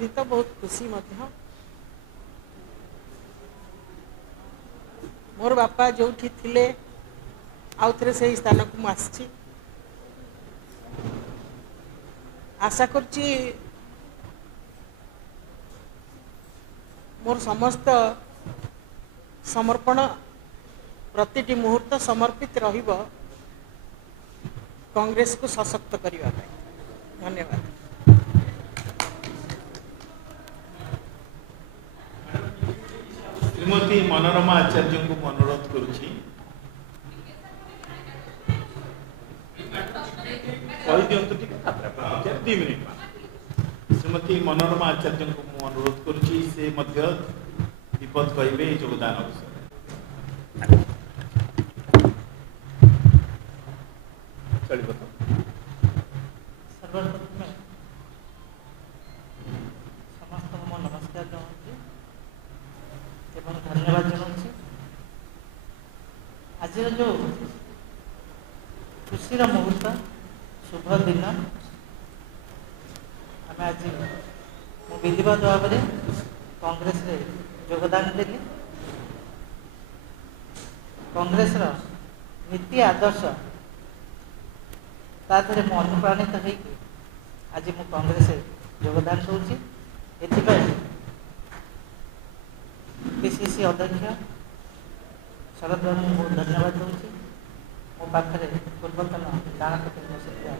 आनंदित बहुत खुशी मोर बापा जो थिले आउ थे से स्थान को मुझे आशा करची मोर समस्त समर्पण प्रतिटी मुहूर्त समर्पित रहिबो कांग्रेस को सशक्त करने। धन्यवाद। श्रीमती मनोरमा आचार्य को अनुरोध करुच्ची दी मिनिट श्रीमती मनोरमा आचार्य को अनुरोध करुच्ची से मध्य विपद कहे योगदान विषय चलिए सर्वप्रथम समस्त को नमस्कार जनाऊँ एवं धन्यवाद जनाऊँ। आज जो खुशी मुहूर्त शुभ दिन आम आज विधिवत भाव में कांग्रेस रे योगदान देली। कांग्रेस नीति आदर्श ताधरे मु अनुप्राणित होगी आज मु कांग्रेस योगदान दूसरी। पीसीसी अध्यक्ष शरद बाबू को बहुत धन्यवाद दूसरी। मो पाखे पूर्वतन डाणपति बसिया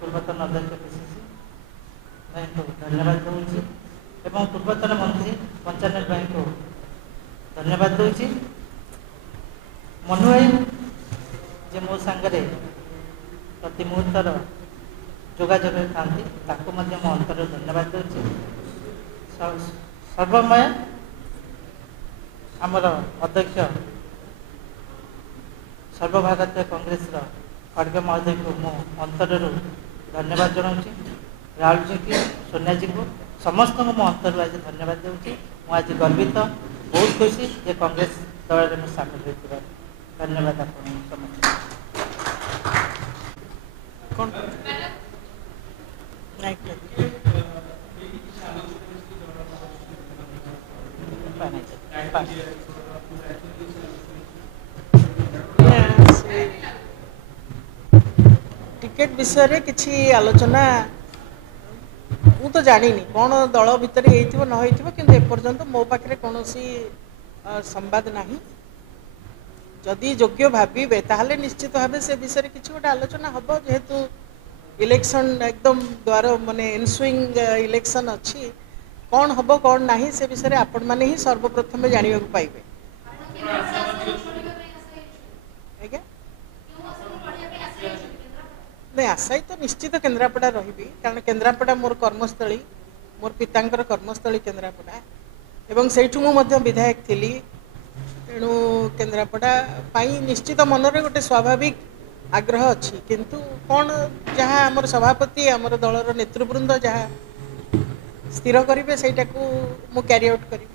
पूर्वतन अध्यक्ष पीसीसी भाई को धन्यवाद दूसरी एवं पूर्वतन मंत्री पंचायत भाई को धन्यवाद दूसरी। मनु भाई जे मो सांगरे प्रति मुहूर्तर जोगाजोग था अंतर धन्यवाद दूसरी। सर्वमय आमर अध्यक्ष सर्वभारतीय कांग्रेस खड़गे महोदय को मो अंतर धन्यवाद जनाऊँ। राहुल जी की सोनिया जी को समस्त को मो अंतर आज धन्यवाद दूसरी। मुझे गर्वित बहुत खुशी जे कांग्रेस दल में सामिल होता। धन्यवाद आप समस्त। टिकेट विषय रे किछि आलोचना मु तो जानी कौन दल भितर न कि एपर्यंत मो पाखे कौन संवाद नहीं। जदि योग्य भावे ताहले निश्चित भाव से विषय किसी गोटे आलोचना हम जेहेतु इलेक्शन एकदम द्वार माने एनसुइंग इलेक्शन अच्छी कौन हम कौन ना से विषय आपण मैंने ही सर्वप्रथम जानवा पाइबे। नहीं आशा तो निश्चित केन्द्रापड़ा रही कारण केन्द्रापड़ा मोर कर्मस्थली मोर पितांकर कर्मस्थली केन्द्रापड़ा एवं सेठू मु विधायक थी। तेणु केन्द्रापड़ा निश्चित मनरे गोटे स्वाभाविक आग्रह अच्छी किंतु कौन जहाँ आमर सभापति आमर दलर नेतृवृंद जहाँ स्थिर करेंगे से कैरी आउट करी।